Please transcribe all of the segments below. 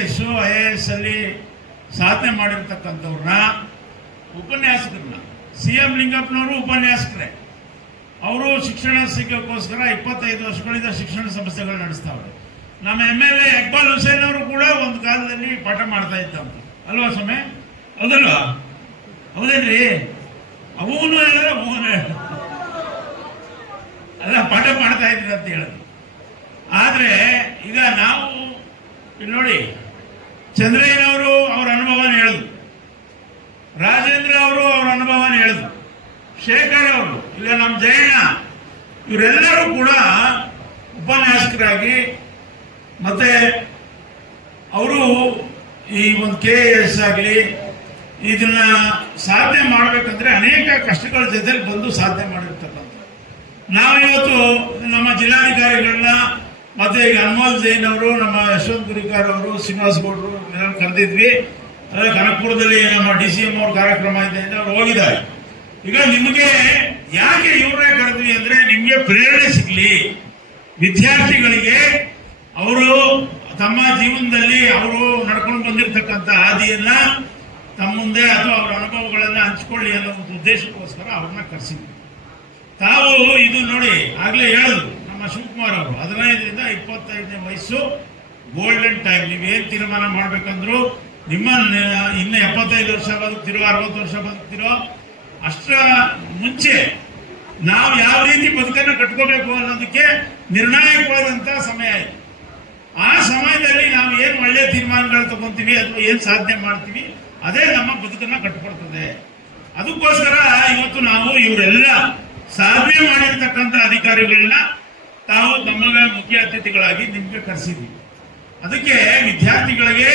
S I A S ಅಲ್ಲಿ ಸಾಧನೆ ಮಾಡಿರ್ತಕ್ಕಂಥವ್ರನ್ನ ಉಪನ್ಯಾಸಕರನ್ನ. ಸಿ ಎಂ ಲಿಂಗಪ್ಪನವರು ಉಪನ್ಯಾಸಕರೇ. ಅವರು ಶಿಕ್ಷಣ ಸಿಗೋಕ್ಕೋಸ್ಕರ ಇಪ್ಪತ್ತೈದು ವರ್ಷಗಳಿಂದ ಶಿಕ್ಷಣ ಸಂಸ್ಥೆಗಳು ನಡೆಸ್ತಾವ್ರೆ. ನಮ್ಮ M L A Iqbal Hussain ಅವರು ಕೂಡ ಒಂದು ಕಾಲದಲ್ಲಿ ಪಾಠ ಮಾಡ್ತಾ ಇದ್ದಂತ. ಅಲ್ವಾ ಸ್ವಾಮಿ? ಹೌದಲ್ವಾ? ಹೌದೇನ್ರಿ? ಅವನು ಹೇಳಿದ್ರೆ ಅವನು ಅಲ್ಲ ಪಾಠ ಮಾಡ್ತಾ ಇದ್ರಿ ಅಂತ ಹೇಳೋದು ಆದರೆ ಈಗ ನಾವು ನೋಡಿ ಚಂದ್ರಯ್ಯನವರು ಅವರ ಅನುಭವನ ಹೇಳಿದ್ರು ರಾಜೇಂದ್ರ ಅವರು ಅವರ ಅನುಭವನ ಹೇಳಿದ್ರು ಶೇಖರ್ ಅವರು, ಇಲ್ಲ ನಮ್ಮ ಜಯಣ್ಣ, ಇವರೆಲ್ಲರೂ ಕೂಡ ಉಪನ್ಯಾಸಕರಾಗಿ ಮತ್ತೆ ಅವರು ಈ ಒಂದು ಕೆ ಎಸ್ ಆಗಲಿ ಇದನ್ನ ಸಾಧನೆ ಮಾಡಬೇಕಂದ್ರೆ ಅನೇಕ ಕಷ್ಟಗಳ ಜೊತೆಗೆ ಬಂದು ಸಾಧನೆ ಮಾಡಿರ್ತಕ್ಕಂಥ ನಾವು ಇವತ್ತು ನಮ್ಮ ಜಿಲ್ಲಾಧಿಕಾರಿಗಳನ್ನ ಮತ್ತೆ ಈಗ ಅನ್ಮೋಲ್ ಜೈನ್ ಅವರು, ನಮ್ಮ ಯಶವಂತ್ ಗುರಿಕಾರ್ ಅವರು, ಶ್ರೀನಿವಾಸ್ ಗೌಡರು ಎಲ್ಲ ಕರೆದಿದ್ವಿ. ಅದೇ ಕನಕಪುರದಲ್ಲಿ ನಮ್ಮ ಡಿ ಸಿ ಎಂ ಅವ್ರ ಕಾರ್ಯಕ್ರಮ ಇದೆ ಅಂತ ಅವ್ರು ಹೋಗಿದ್ದಾರೆ. ಈಗ ನಿಮಗೆ ಯಾಕೆ ಇವರೇ ಕರೆದ್ವಿ ಅಂದ್ರೆ ನಿಮಗೆ ಪ್ರೇರಣೆ ಸಿಗ್ಲಿ. ವಿದ್ಯಾರ್ಥಿಗಳಿಗೆ ಅವರು ತಮ್ಮ ಜೀವನದಲ್ಲಿ ಅವರು ನಡ್ಕೊಂಡು ಬಂದಿರತಕ್ಕಂಥ ಹಾದಿಯನ್ನ ತಮ್ಮ ಮುಂದೆ ಅಥವಾ ಅವರ ಅನುಭವಗಳನ್ನು ಹಂಚ್ಕೊಳ್ಳಿ ಅನ್ನೋ ಒಂದು ಉದ್ದೇಶಕ್ಕೋಸ್ಕರ ಅವ್ರನ್ನ ಕರೆಸಿದ್ವಿ. ತಾವು ಇದು ನೋಡಿ ಆಗ್ಲೇ ಹೇಳಿದ್ರು. ನಮ್ಮ ಶಿವಕುಮಾರ್ ಅವರು ಹದಿನೈದರಿಂದ ಇಪ್ಪತ್ತೈದನೇ ವಯಸ್ಸು ಗೋಲ್ಡನ್ ಟೈಮ್ ನೀವು ಏನು ತೀರ್ಮಾನ ಮಾಡ್ಬೇಕಂದ್ರು, ನಿಮ್ಮ ಇನ್ನು ಎಪ್ಪತ್ತೈದು ವರ್ಷ ಬದುಕ್ತಿರೋ, ಅರವತ್ತು ವರ್ಷ ಬದುಕ್ತಿರೋ, ಅಷ್ಟರ ಮುಂಚೆ ನಾವು ಯಾವ ರೀತಿ ಬದುಕನ್ನು ಕಟ್ಕೋಬೇಕು ಅನ್ನೋದಕ್ಕೆ ನಿರ್ಣಾಯಕವಾದಂಥ ಸಮಯ ಇದೆ. ಆ ಸಮಯದಲ್ಲಿ ನಾವು ಏನು ಒಳ್ಳೆಯ ತೀರ್ಮಾನಗಳು ತಗೊತೀವಿ ಅಥವಾ ಏನು ಸಾಧನೆ ಮಾಡ್ತೀವಿ, ಅದೇ ನಮ್ಮ ಬದುಕನ್ನು ಕಟ್ಕೊಡ್ತದೆ ಅದಕ್ಕೋಸ್ಕರ ಇವತ್ತು ನಾವು ಇವರೆಲ್ಲ ಸಾಧನೆ ಮಾಡಿರ್ತಕ್ಕಂಥ ಅಧಿಕಾರಿಗಳನ್ನ ತಾವು ನಮಗೆ ಮುಖ್ಯ ಅತಿಥಿಗಳಾಗಿ ನಿಮ್ಗೆ ಕರೆಸಿದ್ವಿ. ಅದಕ್ಕೆ ವಿದ್ಯಾರ್ಥಿಗಳಿಗೆ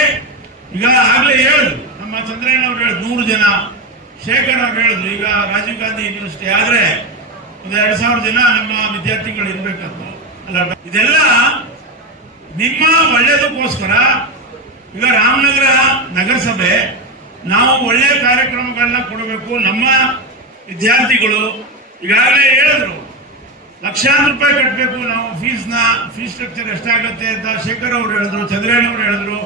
ಈಗ ಆಗ್ಲೇ ಹೇಳಿದ್ರು ನಮ್ಮ ಚಂದ್ರಯ್ಯ ಅವ್ರು ಹೇಳಿದ್ರು, ನೂರು ಜನ, ಶೇಖರ್ ಅವ್ರು ಹೇಳಿದ್ರು, ಈಗ ರಾಜೀವ್ ಗಾಂಧಿ ಯೂನಿವರ್ಸಿಟಿ ಆದ್ರೆ ಒಂದು ಎರಡು ಸಾವಿರ ಜನ ನಮ್ಮ ವಿದ್ಯಾರ್ಥಿಗಳು ಇರ್ಬೇಕಂತ. ಅಲ್ಲ, ಇದೆಲ್ಲ ನಿಮ್ಮ ಒಳ್ಳೇದಕ್ಕೋಸ್ಕರ ಈಗ ರಾಮನಗರ ನಗರಸಭೆ ನಾವು ಒಳ್ಳೆಯ ಕಾರ್ಯಕ್ರಮಗಳನ್ನ ಕೊಡಬೇಕು ನಮ್ಮ ವಿದ್ಯಾರ್ಥಿಗಳು ಈಗಾಗಲೇ ಹೇಳಿದ್ರು. ಲಕ್ಷಾಂತರ ರೂಪಾಯಿ ಕಟ್ಟಬೇಕು ನಾವು ಫೀಸ್ನ ಫೀಸ್ ಸ್ಟ್ರಕ್ಚರ್ ಎಷ್ಟಾಗುತ್ತೆ ಅಂತ ಶೇಖರ್ ಅವರು ಹೇಳಿದ್ರು ಚಂದ್ರಯ್ಯನ್ ಅವರು ಹೇಳಿದ್ರು,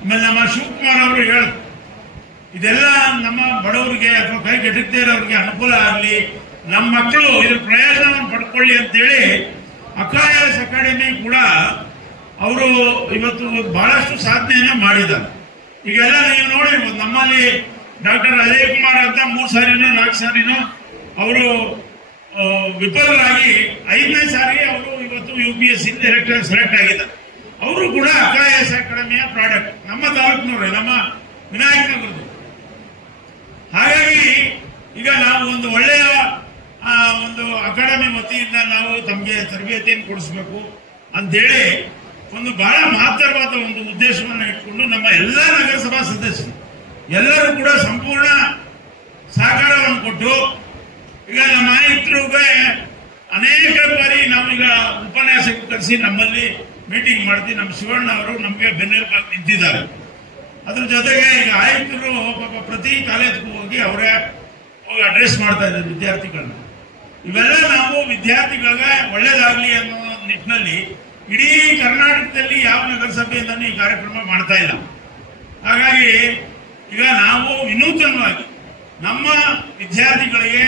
ಆಮೇಲೆ ನಮ್ಮ ಶಿವಕುಮಾರ್ ಅವರು ಹೇಳಿದ್ರು. ಇದೆಲ್ಲ ನಮ್ಮ ಬಡವರಿಗೆ ಅಥವಾ ಕೈ ಗೆಟಕದೇ ಇರೋರಿಗೆ ಅನುಕೂಲ ಆಗಲಿ. ನಮ್ಮ ಮಕ್ಕಳು ಇದ್ರ ಪ್ರಯೋಜನವನ್ನು ಪಡ್ಕೊಳ್ಳಿ ಅಂತೇಳಿ ಅಕಾಯಸ್ ಅಕಾಡೆಮಿ ಕೂಡ ಅವರು ಇವತ್ತು ಬಹಳಷ್ಟು ಸಾಧನೆಯನ್ನು ಮಾಡಿದ್ದಾರೆ. ಈಗೆಲ್ಲ ನೀವು ನೋಡಿರ್ಬೋದು, ನಮ್ಮಲ್ಲಿ ಡಾಕ್ಟರ್ ಅಜಯ್ ಕುಮಾರ್ ಅಂತ ಮೂರು ಸಾರಿನೂ, ನಾಲ್ಕು ಸಾರಿನೂ ಅವರು ವಿಫಲರಾಗಿ ಐದನೇ ಸಾರಿ ಅವರು ಇವತ್ತು U P S C director select ಆಗಿದ್ದಾರೆ. ಅವರು ಕೂಡ ಅಕಾಯಸ್ ಅಕಾಡೆಮಿಯ ಪ್ರಾಡಕ್ಟ್ ನಮ್ಮ ತಾಲೂಕಿನವ್ರೆ, ನಮ್ಮ ವಿನಾಯಕನಗರದ್ದು ಹಾಗಾಗಿ ಈಗ ನಾವು ಒಂದು ಒಳ್ಳೆಯ ಒಂದು ಅಕಾಡೆಮಿ ವತಿಯಿಂದ ನಾವು ತಮಗೆ ತರಬೇತಿಯನ್ನು ಕೊಡಿಸ್ಬೇಕು ಅಂತೇಳಿ ಒಂದು ಬಹಳ ಮಹತ್ತರವಾದ ಒಂದು ಉದ್ದೇಶವನ್ನು ಇಟ್ಕೊಂಡು ನಮ್ಮ ಎಲ್ಲ ನಗರಸಭಾ ಸದಸ್ಯರು ಎಲ್ಲರೂ ಕೂಡ ಸಂಪೂರ್ಣ ಸಹಕಾರವನ್ನು ಕೊಟ್ಟು ಈಗ ನಮ್ಮ ಆಯುಕ್ತರಿಗೆ ಅನೇಕ ಬಾರಿ ನಾವೀಗ ಉಪನ್ಯಾಸಕ ಕರೆಸಿ ನಮ್ಮಲ್ಲಿ ಮೀಟಿಂಗ್ ಮಾಡ್ತೀವಿ ನಮ್ಮ ಶಿವಣ್ಣ ಅವರು ನಮಗೆ ಬೆನ್ನೆಲುಬಾಗಿ ನಿಂತಿದ್ದಾರೆ. ಅದ್ರ ಜೊತೆಗೆ ಈಗ ಆಯುಕ್ತರು ಪಾಪ ಪ್ರತಿ ಕಾಲೇಜ್ಗೂ ಹೋಗಿ ಅವರೇ ಹೋಗಿ ಅಡ್ರೆಸ್ ಮಾಡ್ತಾ ಇದ್ದಾರೆ ವಿದ್ಯಾರ್ಥಿಗಳನ್ನ. ಇವೆಲ್ಲ ನಾವು ವಿದ್ಯಾರ್ಥಿಗಳಿಗೆ ಒಳ್ಳೇದಾಗ್ಲಿ ಅನ್ನೋ ನಿಟ್ಟಿನಲ್ಲಿ ಇಡೀ ಕರ್ನಾಟಕದಲ್ಲಿ ಯಾವ ನಗರಸಭೆಯಿಂದನೂ ಈ ಕಾರ್ಯಕ್ರಮ ಮಾಡ್ತಾ ಇಲ್ಲ. ಹಾಗಾಗಿ ಈಗ ನಾವು ವಿನೂತನವಾಗಿ ನಮ್ಮ ವಿದ್ಯಾರ್ಥಿಗಳಿಗೆ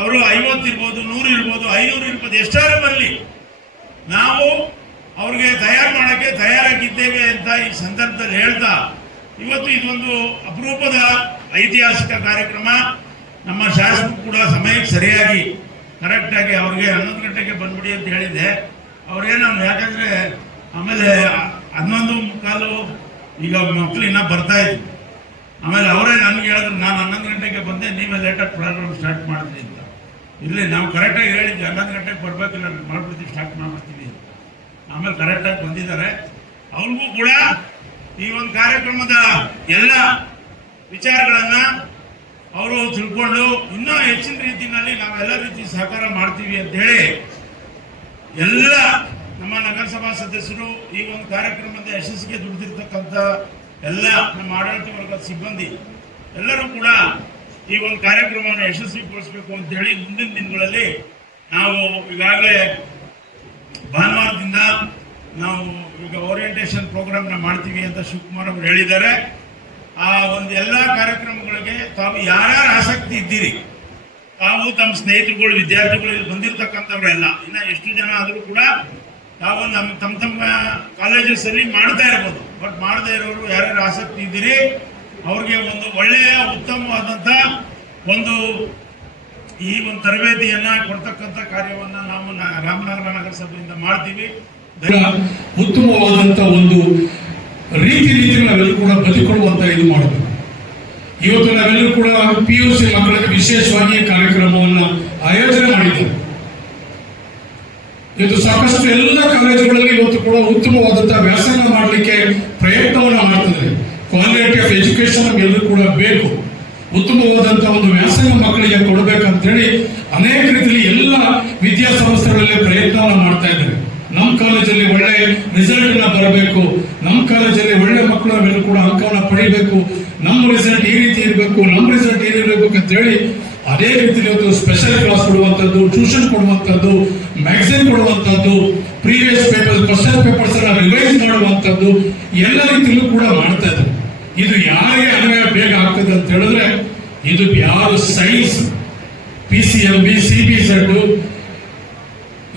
ಅವರು ಐವತ್ತು ಇರ್ಬೋದು, ನೂರು ಇರ್ಬೋದು, ಐನೂರು ಇರ್ಬೋದು ಎಷ್ಟಾರು ಬರಲಿ ನಾವು ಅವ್ರಿಗೆ ತಯಾರು ಮಾಡೋಕ್ಕೆ ತಯಾರಾಗಿದ್ದೇವೆ ಅಂತ ಈ ಸಂದರ್ಭದಲ್ಲಿ ಹೇಳ್ತಾ, ಇವತ್ತು ಇದೊಂದು ಅಪರೂಪದ ಐತಿಹಾಸಿಕ ಕಾರ್ಯಕ್ರಮ. ನಮ್ಮ ಶಾಸಕರು ಕೂಡ ಸಮಯಕ್ಕೆ ಸರಿಯಾಗಿ, ಕರೆಕ್ಟಾಗಿ ಅವ್ರಿಗೆ ಹನ್ನೊಂದು ಗಂಟೆಗೆ ಬಂದ್ಬಿಡಿ ಅಂತ ಹೇಳಿದ್ದೆ. ಅವ್ರೇನು, ಯಾಕಂದರೆ ಆಮೇಲೆ ಹನ್ನೊಂದು ಮುಕ್ಕಾಲು ಈಗ ಮಕ್ಕಳು ಇನ್ನೂ ಬರ್ತಾ ಇದ್ರು. ಆಮೇಲೆ ಅವರೇ ನನಗೆ ಹೇಳಿದ್ರು, ನಾನು ಹನ್ನೊಂದು ಗಂಟೆಗೆ ಬಂದೆ, ನೀವೇ ಲೇಟಾಗಿ ಪ್ರೋಗ್ರಾಮ್ ಸ್ಟಾರ್ಟ್ ಮಾಡಿದ್ರಿ ಅಂತ. ಇಲ್ಲಿ ನಾವು ಕರೆಕ್ಟಾಗಿ ಹೇಳಿದ್ವಿ, ಹನ್ನೊಂದು ಗಂಟೆಗೆ ಬರಬೇಕಿಲ್ಲ ಮಾಡ್ಬಿಡ್ತೀವಿ ಸ್ಟಾರ್ಟ್ ಮಾಡ್ಬಿಡ್ತೀವಿ ಆಮೇಲೆ ಕರೆಕ್ಟಾಗಿ ಬಂದಿದ್ದಾರೆ. ಅವ್ರಿಗೂ ಕೂಡ ಈ ಒಂದು ಕಾರ್ಯಕ್ರಮದ ಎಲ್ಲ ವಿಚಾರಗಳನ್ನು ಅವರು ತಿಳ್ಕೊಂಡು ಇನ್ನೂ ಹೆಚ್ಚಿನ ರೀತಿಯಲ್ಲಿ ನಾವೆಲ್ಲ ರೀತಿ ಸಹಕಾರ ಮಾಡ್ತೀವಿ ಅಂತ ಹೇಳಿ ಎಲ್ಲ ನಮ್ಮ ನಗರಸಭಾ ಸದಸ್ಯರು ಈ ಒಂದು ಕಾರ್ಯಕ್ರಮದ ಯಶಸ್ಸಿಗೆ ದುಡಿದಿರ್ತಕ್ಕಂಥ ಎಲ್ಲ ನಮ್ಮ ಆಡಳಿತ ವರ್ಗದ ಸಿಬ್ಬಂದಿ ಎಲ್ಲರೂ ಕೂಡ ಈ ಒಂದು ಕಾರ್ಯಕ್ರಮವನ್ನು ಯಶಸ್ವಿಗೊಳಿಸಬೇಕು ಅಂತ ಹೇಳಿ ಮುಂದಿನ ದಿನಗಳಲ್ಲಿ ನಾವು ಈಗಾಗಲೇ ಭಾನುವಾರದಿಂದ ನಾವು ಈಗ ಓರಿಯಂಟೇಷನ್ ಪ್ರೋಗ್ರಾಮ್ನ ಮಾಡ್ತೀವಿ ಅಂತ ಶಿವಕುಮಾರ್ ಅವರು ಹೇಳಿದ್ದಾರೆ. ಆ ಒಂದು ಎಲ್ಲ ಕಾರ್ಯಕ್ರಮಗಳಿಗೆ ತಾವು ಯಾರ್ಯಾರು ಆಸಕ್ತಿ ಇದ್ದೀರಿ, ತಾವು ತಮ್ಮ ಸ್ನೇಹಿತರುಗಳು, ವಿದ್ಯಾರ್ಥಿಗಳು ಇಲ್ಲಿ ಬಂದಿರತಕ್ಕಂಥವ್ರೆಲ್ಲ, ಇನ್ನ ಎಷ್ಟು ಜನ ಆದರೂ ಕೂಡ ತಾವು ನಮ್ಮ ತಮ್ಮ ತಮ್ಮ ಕಾಲೇಜಸ್ ಅಲ್ಲಿ ಮಾಡ್ತಾ ಇರ್ಬೋದು. ಬಟ್ ಮಾಡದೇ ಇರೋರು ಯಾರ್ಯಾರು ಆಸಕ್ತಿ ಇದ್ದೀರಿ ಅವ್ರಿಗೆ ಒಂದು ಒಳ್ಳೆಯ ಉತ್ತಮವಾದಂಥ ಒಂದು ಈ ಒಂದು ತರಬೇತಿಯನ್ನ ಕೊಡ್ತಕ್ಕಂಥ ಕಾರ್ಯವನ್ನ ನಾವು ರಾಮನಗರ ನಗರಸಭೆಯಿಂದ ಮಾಡ್ತೀವಿ. ಉತ್ತಮವಾದಂಥ ಒಂದು ರೀತಿ ರೀತಿ ನಾವೆಲ್ಲರೂ ಕೂಡ ಬದುಕೊಳ್ಳುವಂತ ಇದು ಮಾಡಬೇಕು. ಇವತ್ತು ನಾವೆಲ್ಲರೂ ಕೂಡ ಪಿ ಯು ಸಿ ಮಕ್ಕಳಿಗೆ ವಿಶೇಷವಾಗಿ ಕಾರ್ಯಕ್ರಮವನ್ನು ಆಯೋಜನೆ ಮಾಡಿದ್ದೇವೆ. ಇವತ್ತು ಸಾಕಷ್ಟು ಎಲ್ಲ ಕಾಲೇಜುಗಳಲ್ಲಿ ಇವತ್ತು ಕೂಡ ಉತ್ತಮವಾದಂತಹ ವ್ಯಾಸಂಗ ಮಾಡಲಿಕ್ಕೆ ಪ್ರಯತ್ನವನ್ನು ಮಾಡ್ತಿದ್ದಾರೆ. ಕ್ವಾಲಿಟಿ ಆಫ್ ಎಜುಕೇಶನ್ ಎಲ್ಲರೂ ಕೂಡ ಬೇಕು. ಉತ್ತಮವಾದಂಥ ಒಂದು ವ್ಯಾಸಂಗ ಮಕ್ಕಳಿಗೆ ಕೊಡಬೇಕಂತೇಳಿ ಅನೇಕ ರೀತಿಯಲ್ಲಿ ಎಲ್ಲ ವಿದ್ಯಾಸಂಸ್ಥೆಗಳಲ್ಲಿ ಪ್ರಯತ್ನವನ್ನು ಮಾಡ್ತಾ ಇದ್ದಾರೆ. ನಮ್ಮ ಕಾಲೇಜಲ್ಲಿ ಒಳ್ಳೆ ರಿಸಲ್ಟ್ ಬರಬೇಕು. ನಮ್ಮ ಕಾಲೇಜಲ್ಲಿ ಒಳ್ಳೆ ಮಕ್ಕಳು ನಾವೆಲ್ಲರೂ ಕೂಡ ಅಂಕವನ್ನ ಪಡಿಬೇಕು. ನಮ್ಮ ರಿಸಲ್ಟ್ ಈ ರೀತಿ ಇರಬೇಕು ನಮ್ಮ ರಿಸಲ್ಟ್ ಈ ಇರಬೇಕು ಅಂತ ಹೇಳಿ ಅದೇ ರೀತಿಯಲ್ಲಿ ಒಂದು ಸ್ಪೆಷಲ್ ಕ್ಲಾಸ್ ಕೊಡುವಂಥದ್ದು ಟ್ಯೂಷನ್ ಕೊಡುವಂಥದ್ದು ಮ್ಯಾಗಝಿನ್ ಕೊಡುವಂಥದ್ದು previous paper question papers revise ಮಾಡುವಂಥದ್ದು ಎಲ್ಲ ರೀತಿಯಲ್ಲೂ ಕೂಡ ಮಾಡ್ತಾ ಇದ್ದಾರೆ. ಇದು ಯಾರಿಗೆ ಅನ್ವಯ ಬೇಗ ಆಗ್ತದೆ ಅಂತ ಹೇಳಿದ್ರೆ, ಇದು ಯಾರು science P C M B C B Z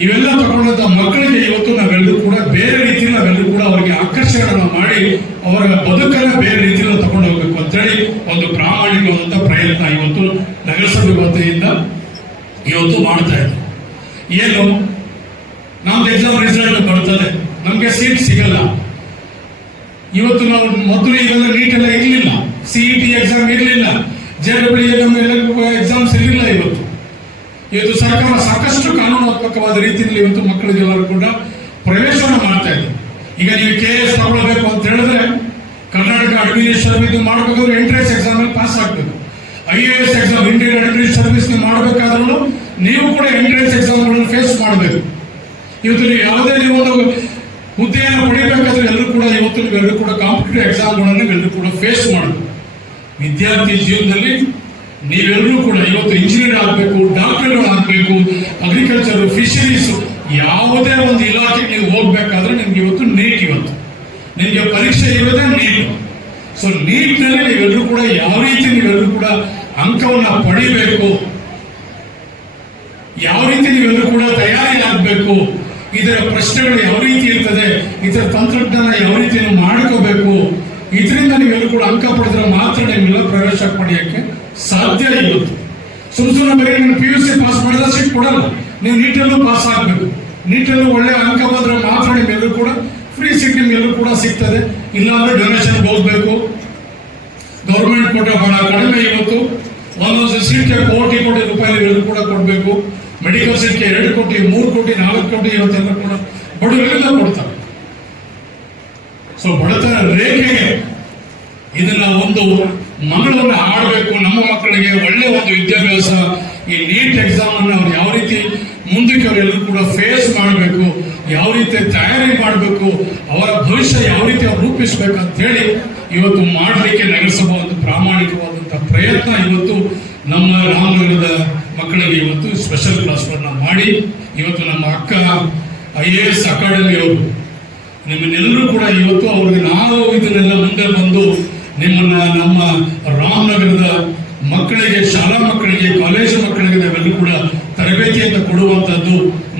ಇವೆಲ್ಲ ತಗೊಂಡಂತ ಮಕ್ಕಳಿಗೆ ಇವತ್ತು ನಾವೆಲ್ಲರೂ ಕೂಡ ಬೇರೆ ರೀತಿಯಲ್ಲಿ ನಾವೆಲ್ಲರೂ ಕೂಡ ಅವರಿಗೆ ಆಕರ್ಷಣೆಗಳನ್ನ ಮಾಡಿ ಅವರ ಬದುಕನ್ನು ಬೇರೆ ರೀತಿಯಲ್ಲಿ ತಗೊಂಡು ಹೋಗ್ಬೇಕು ಅಂತೇಳಿ ಒಂದು ಪ್ರಾಮಾಣಿಕವಾದಂತ ಪ್ರಯತ್ನ ಇವತ್ತು ನಗರಸಭೆ ವತಿಯಿಂದ ಇವತ್ತು ಮಾಡ್ತಾ ಇದೆ ಏನು? ನಮ್ದು ಎಕ್ಸಾಮ್ ರಿಸಲ್ಟ್ ಬರ್ತದೆ ನಮಗೆ ಸೀಟ್ ಸಿಗಲ್ಲ. ಇವತ್ತು ನಾವು ಮೊದಲು ಇದೆಲ್ಲ ನೀಟ್ ಎಲ್ಲ ಇರಲಿಲ್ಲ. ಸಿಇಟಿ ಎಕ್ಸಾಮ್ ಇರಲಿಲ್ಲ. ಜೆ ಡಬ್ಲ್ಯೂ ಎಕ್ಸಾಮ್ಸ್ ಇರಲಿಲ್ಲ ಇವತ್ತು. ಇವತ್ತು ಸರ್ಕಾರ ಸಾಕಷ್ಟು ಕಾನೂನಾತ್ಮಕವಾದ ರೀತಿಯಲ್ಲಿ ಇವತ್ತು ಮಕ್ಕಳಿಗೆಲ್ಲರೂ ಕೂಡ ಪ್ರವೇಶವನ್ನು ಮಾಡ್ತಾ ಇದೆ. ಈಗ ನೀವು ಕೆ ಎಸ್ ತಗೊಳ್ಬೇಕು ಅಂತ ಹೇಳಿದ್ರೆ ಕರ್ನಾಟಕ ಅಡ್ಮಿನಿಸ್ಟ್ರೇಷನ್ ಇದು ಮಾಡಬೇಕಾದ್ರೆ ಎಂಟ್ರೆನ್ಸ್ ಎಕ್ಸಾಮ್ ಅಲ್ಲಿ ಪಾಸ್ ಆಗಬೇಕು. I A S exam Indian administration service ಮಾಡಬೇಕಾದ್ರೂ ನೀವು ಕೂಡ ಎಂಟ್ರೆನ್ಸ್ ಎಕ್ಸಾಮ್ಗಳನ್ನು ಫೇಸ್ ಮಾಡಬೇಕು. ಇವತ್ತು ನೀವು ಯಾವುದೇ ನೀವು ಒಂದು ಹುದ್ದೆಯನ್ನು ಪಡಿಬೇಕಾದ್ರೆ ಕೂಡ ನೀವೆಲ್ಲರೂ ಕೂಡ ಕಾಂಪಿಟೇಟಿವ್ ಎಕ್ಸಾಮ್ಗಳನ್ನು ಎಲ್ಲರೂ ಕೂಡ ಫೇಸ್ ಮಾಡಬೇಕು ವಿದ್ಯಾರ್ಥಿ ಜೀವನದಲ್ಲಿ ನೀವೆಲ್ಲರೂ ಕೂಡ ಇವತ್ತು ಇಂಜಿನಿಯರ್ ಆಗಬೇಕು ಡಾಕ್ಟರ್ಗಳು ಆಗಬೇಕು ಅಗ್ರಿಕಲ್ಚರ್ ಫಿಶರೀಸ್ ಯಾವುದೇ ಒಂದು ಇಲಾಖೆಗೆ ನೀವು ಹೋಗಬೇಕಾದ್ರೆ ನಿಮ್ಗೆ ಇವತ್ತು ನೀಟ್ ಇವತ್ತು. ನಿಮಗೆ ಪರೀಕ್ಷೆ ಇರೋದೇ ನೀಟ್ ಸೊ ನೀಟ್ನಲ್ಲಿ ನೀವೆಲ್ಲರೂ ಕೂಡ ಯಾವ ರೀತಿ ನೀವೆಲ್ಲರೂ ಕೂಡ ಅಂಕವನ್ನು ಪಡಿಬೇಕು, ಯಾವ ರೀತಿ ನೀವೆಲ್ಲರೂ ಕೂಡ ತಯಾರಿ ಆಗಬೇಕು ಇದರ ಪ್ರಶ್ನೆಗಳು ಯಾವ ರೀತಿ ಇರ್ತದೆ, ಇದರ ತಂತ್ರಜ್ಞಾನ ಯಾವ ರೀತಿ ಮಾಡ್ಕೋಬೇಕು, ಇದರಿಂದ ನೀವೆಲ್ಲರೂ ಕೂಡ ಅಂಕ ಪಡೆದ್ರೆ ಮಾತ್ರ ನಿಮ್ಗೆಲ್ಲ ಪ್ರವೇಶ ಪಡೆಯೋಕ್ಕೆ ಸಾಧ್ಯ ಇವತ್ತು ಸುಮ್ ಸುಮ್ಮನೆ ಬೇರೆ ನೀವು ಪಿ ಯು ಸಿ ಪಾಸ್ ಮಾಡಿದ್ರೆ ಸೀಟ್ ಕೊಡಲ್ಲ. ನೀವು ನೀಟಲ್ಲೂ ಪಾಸ್ ಆಗಬೇಕು. ನೀಟಲ್ಲೂ ಒಳ್ಳೆ ಅಂಕ ಬಂದ್ರೆ ಮಾತ್ರ ನಿಮ್ಗೆಲ್ಲರೂ ಕೂಡ ಫ್ರೀ ಸೀಟ್ ನಿಮ್ಗೆಲ್ಲರೂ ಕೂಡ ಸಿಗ್ತದೆ. ಇಲ್ಲಾಂದ್ರೆ ಡೊನೇಷನ್ ಹೋಗ್ಬೇಕು. ಗೌರ್ಮೆಂಟ್ ಕೊಟ್ಟ ಬಹಳ ಕಡಿಮೆ ಇವತ್ತು. ಒಂದೊಂದು ಸೀಟ್ಗೆ ಕೋಟಿ ಕೋಟಿ ರೂಪಾಯಿ ಎಲ್ಲರೂ ಕೂಡ ಕೊಡಬೇಕು. ಮೆಡಿಕಲ್ ಸೀಟ್ಗೆ ಎರಡು ಕೋಟಿ, ಮೂರು ಕೋಟಿ, ನಾಲ್ಕು ಕೋಟಿ ಇವತ್ತೆಲ್ಲ ಕೂಡ ಬಡವರಿಗೆಲ್ಲ ಕೊಡ್ತಾರೆ. ಸೊ ಬಡತನ ರೇಖೆಗೆ ಇದನ್ನ ಒಂದು ಮಗಳನ್ನು ಆಡಬೇಕು, ನಮ್ಮ ಮಕ್ಕಳಿಗೆ ಒಳ್ಳೆ ಒಂದು ವಿದ್ಯಾಭ್ಯಾಸ, ಈ ನೀಟ್ ಎಕ್ಸಾಮ್ ಅನ್ನು ಅವ್ರು ಯಾವ ರೀತಿ ಮುಂದಕ್ಕೆ ಅವರೆಲ್ಲರೂ ಕೂಡ ಫೇಸ್ ಮಾಡಬೇಕು, ಯಾವ ರೀತಿ ತಯಾರಿ ಮಾಡಬೇಕು, ಅವರ ಭವಿಷ್ಯ ಯಾವ ರೀತಿ ಅವ್ರು ರೂಪಿಸ್ಬೇಕು ಅಂತ ಹೇಳಿ ಇವತ್ತು ಮಾಡಲಿಕ್ಕೆ ನಗರಸಭಾ ಒಂದು ಪ್ರಾಮಾಣಿಕವಾದಂತಹ ಪ್ರಯತ್ನ ಇವತ್ತು ನಮ್ಮ ರಾಮನಗರದ ಮಕ್ಕಳಿಗೆ ಇವತ್ತು ಸ್ಪೆಷಲ್ ಕ್ಲಾಸ್ಗಳನ್ನ ಮಾಡಿ. ಇವತ್ತು ನಮ್ಮ ಅಕ್ಕ ಐ ಎ ಎಸ್ ಅಕಾಡೆಮಿ ಅವರು. ನಿಮ್ಮನ್ನೆಲ್ಲರೂ ಕೂಡ ಇವತ್ತು ಅವ್ರಿಗೆ ನಾವು ಇದನ್ನೆಲ್ಲ ಮುಂದೆ ಬಂದು ನಿಮ್ಮನ್ನ ನಮ್ಮ ರಾಮನಗರದ ಮಕ್ಕಳಿಗೆ, ಶಾಲಾ ಮಕ್ಕಳಿಗೆ ಕಾಲೇಜು ಮಕ್ಕಳಿಗೆ ನಾವೆಲ್ಲರೂ ಕೂಡ ತರಬೇತಿಯನ್ನು ಕೊಡುವಂತದ್ದು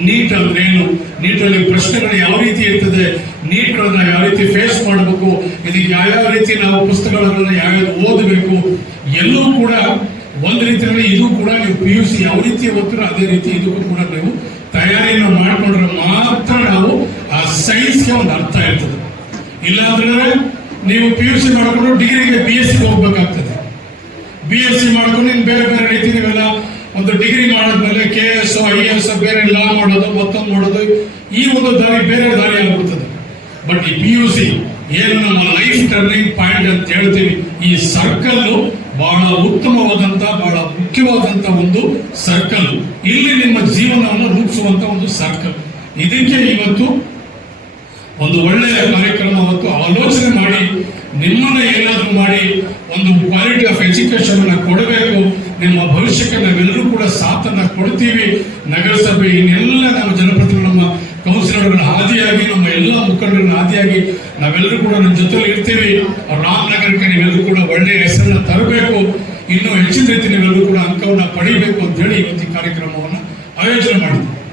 ನೀಟ್ ಅಂದ್ರೆ ಏನು ನೀಟಲ್ಲಿ ಪ್ರಶ್ನೆಗಳು ಯಾವ ರೀತಿ ಇರ್ತದೆ ನೀಟ್ಗಳನ್ನ ಯಾವ ರೀತಿ ಫೇಸ್ ಮಾಡಬೇಕು, ಇದಕ್ಕೆ ಯಾವ್ಯಾವ ರೀತಿ ನಾವು ಪುಸ್ತಕಗಳನ್ನ ಯಾವ್ಯಾವ ಓದಬೇಕು, ಎಲ್ಲೂ ಕೂಡ ಒಂದು ರೀತಿಯಲ್ಲಿ ಇದು ಕೂಡ ನೀವು ಪಿ ಯು ಸಿ ಯಾವ ರೀತಿ ಓದ್ತೀರೋ ಅದೇ ರೀತಿ ಇದಕ್ಕೂ ಕೂಡ ನೀವು ತಯಾರಿಯನ್ನು ಮಾಡಿಕೊಂಡ್ರೆ ಮಾತ್ರ ನಾವು ಆ ಸೈನ್ಸ್ಗೆ ಒಂದು ಅರ್ಥ ಇರ್ತದೆ. ಇಲ್ಲಾಂದ್ರೆ ನೀವು ಪಿ ಯು ಸಿ ಮಾಡಿಕೊಂಡು ಡಿಗ್ರಿಗೆ ಬಿ ಎಸ್ ಸಿ ಹೋಗ್ಬೇಕಾಗ್ತದೆ. ಬಿ ಎಸ್ ಸಿ ಮಾಡ್ಕೊಂಡು ಇನ್ನು ಬೇರೆ ಬೇರೆ ರೀತಿ ನೀವೆಲ್ಲ ಒಂದು ಡಿಗ್ರಿ ಮಾಡಿದ್ಮೇಲೆ ಕೆ ಎಸ್ ಐ ಎಸ್ ಬೇರೆ ಲಾ ಮಾಡೋದು ಮತ್ತೊಂದು ಮಾಡೋದು, ಈ ಒಂದು ದಾರಿ ಬೇರೆ ದಾರಿ ಆಗ್ಬಿಡ್ತದೆ ಬಟ್ ಈ ಪಿ ಯು ಸಿ ಏನು ನಮ್ಮ ಲೈಫ್ ಟರ್ನಿಂಗ್ ಪಾಯಿಂಟ್ ಅಂತ ಹೇಳ್ತೀವಿ, ಈ ಸರ್ಕಲ್ ಬಹಳ ಉತ್ತಮವಾದಂತ, ಬಹಳ ಮುಖ್ಯವಾದಂತ ಒಂದು ಸರ್ಕಲ್ ಇಲ್ಲಿ ನಿಮ್ಮ ಜೀವನವನ್ನು ರೂಪಿಸುವಂತ ಒಂದು ಸರ್ಕಲ್ ಇದಕ್ಕೆ ಇವತ್ತು ಒಂದು ಒಳ್ಳೆಯ ಕಾರ್ಯಕ್ರಮ ಮತ್ತು ಆಲೋಚನೆ ಮಾಡಿ, ನಿಮ್ಮನ್ನ ಏನಾದರೂ ಮಾಡಿ, ಒಂದು ಕ್ವಾಲಿಟಿ ಆಫ್ ಎಜುಕೇಶನ್ ಕೊಡಬೇಕು ನಿಮ್ಮ ಭವಿಷ್ಯಕ್ಕೆ ನಾವೆಲ್ಲರೂ ಕೂಡ ಸಾಥನ್ನ ಕೊಡ್ತೀವಿ ನಗರಸಭೆ ಇನ್ನೆಲ್ಲ ನಾವು ಜನಪ್ರತಿನಿಧಿಗಳು, ನಮ್ಮ ಕೌನ್ಸಿಲರ್ಗಳ ಆದಿಯಾಗಿ ನಮ್ಮ ಎಲ್ಲ ಮುಖಂಡರನ್ನ ಆದಿಯಾಗಿ ನಾವೆಲ್ಲರೂ ಕೂಡ ನಮ್ಮ ಜೊತೆಲಿ ಇರ್ತೀವಿ. ರಾಮನಗರಕ್ಕೆ ನೀವೆಲ್ಲರೂ ಕೂಡ ಒಳ್ಳೆಯ ಹೆಸರನ್ನ ತರಬೇಕು. ಇನ್ನೂ ಹೆಚ್ಚಿನ ರೀತಿ ನೀವೆಲ್ಲರೂ ಕೂಡ ಅಂಕವನ್ನ ಪಡಿಬೇಕು ಅಂತ ಹೇಳಿ ಇವತ್ತಿನ ಕಾರ್ಯಕ್ರಮವನ್ನು ಆಯೋಜನೆ ಮಾಡಿದ್ವಿ.